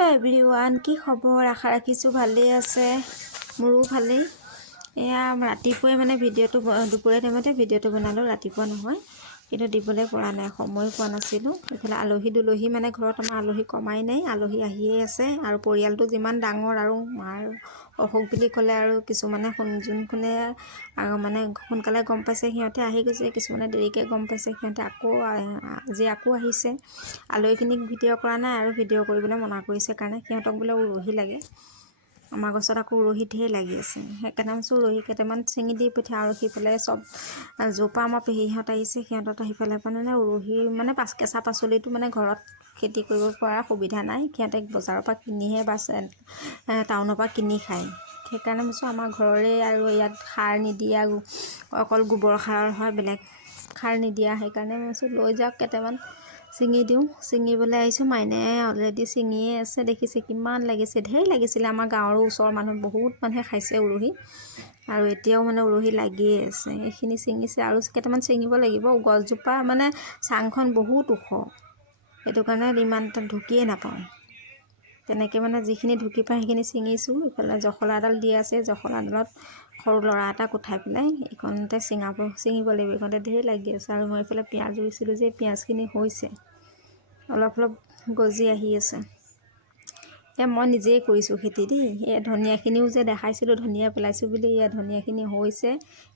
hello everyone की खबर आशा राखिছোঁ ভালেই আছে মোৰো ভালেই এয়া ৰাতিপুৱাই মানে ভিডিঅ'টো দুপৰীয়া টাইমতে ভিডিঅ'টো বনালো ৰাতিপুৱা নহয় কিন্তু দিবলৈ পৰা নাই সময় পোৱা নাছিলোঁ এফালে আলহী দুলহী মানে ঘৰত আমাৰ আলহী কমাই নাই আলহী আহিয়ে আছে আৰু পৰিয়ালটো যিমান ডাঙৰ আৰু মাৰ অসুখ বুলি ক'লে আৰু কিছুমানে যোনখনে মানে সোনকালে গম পাইছে সিহঁতে আহি গৈছে কিছুমানে দেৰিকৈ গম পাইছে সিহঁতে আজি আকৌ আহিছে আলহীখিনিক ভিডিঅ' কৰা নাই আৰু ভিডিঅ' কৰিবলৈ মনা কৰিছে কাৰণে সিহঁতক বোলে উৰহি লাগে আমাৰ গছত আকৌ উৰহি ঢেৰ লাগি আছে সেইকাৰণে মই উৰহি কেইটামান চিঙি দি পঠিয়াওঁ আৰু সিফালে চব জোপা আমাৰ পেহীহঁত আহিছে সিহঁতত সিফালে মানে উৰহি মানে কেঁচা পাচলিটো মানে ঘৰত খেতি কৰিব পৰা সুবিধা নাই সিহঁতে বজাৰৰ পৰা কিনিহে বা টাউনৰ পৰা কিনি খায় সেইকাৰণে মই আমাৰ ঘৰৰে আৰু ইয়াত সাৰ নিদিয়া অকল গোবৰ সাৰ হয় বেলেগ সাৰ নিদিয়া সেইকাৰণে মই লৈ যাওক কেইটামান চিঙি দিওঁ চিঙিবলৈ আহিছোঁ মাইনে অলৰেডি চিঙিয়ে আছে দেখিছে কিমান লাগিছে ঢেৰ লাগিছিলে আমাৰ গাঁৱৰ ওচৰৰ মানুহ বহুত মানুহে খাইছে উৰহি আৰু এতিয়াও মানে উৰহি লাগিয়ে আছে এইখিনি চিঙিছে আৰু কেইটামান চিঙিব লাগিব গছজোপা মানে চাংখন বহুত ওখ সেইটো কাৰণে ইমান এটা ঢুকিয়ে নাপাওঁ তেনেকৈ মানে যিখিনি ঢুকি পায় সেইখিনি চিঙিছোঁ ইফালে জখলা এডাল দি আছে জখলাডালত সৰু ল'ৰা এটাক উঠাই পেলাই এইখনতে চিঙিব লাগিব এইখনতে ঢেৰ লাগি আছে আৰু মই এইফালে পিঁয়াজ ৰুইছিলোঁ যে পিঁয়াজখিনি হৈছে অলপ অলপ গজি আহি আছে মই নিজেই কৰিছোঁ খেতি দেই এই ধনিয়াখিনিও যে দেখাইছিলোঁ ধনিয়া পেলাইছোঁ বুলি ইয়াত ধনিয়াখিনি হৈছে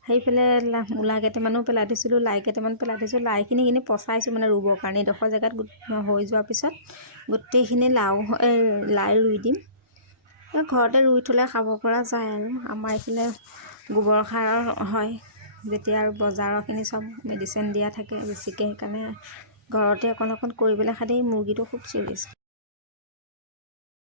সেইফালে মূলা কেইটামানো পেলাই দিছিলোঁ লাই কেইটামান পেলাই দিছোঁ লাইখিনি পচাইছোঁ মানে ৰুবৰ কাৰণে এডোখৰ জেগাত হৈ যোৱাৰ পিছত গোটেইখিনি লাই ৰুই দিম ঘৰতে ৰুই থ'লে খাব পৰা যায় আৰু আমাৰ এইফালে গোবৰ সাৰ হয় যেতিয়া আৰু বজাৰৰখিনি চব মেডিচিন দিয়া থাকে বেছিকৈ সেইকাৰণে ঘৰতে অকণ অকণ কৰিবলৈ খালি মুৰ্গীটো খুব চলিছে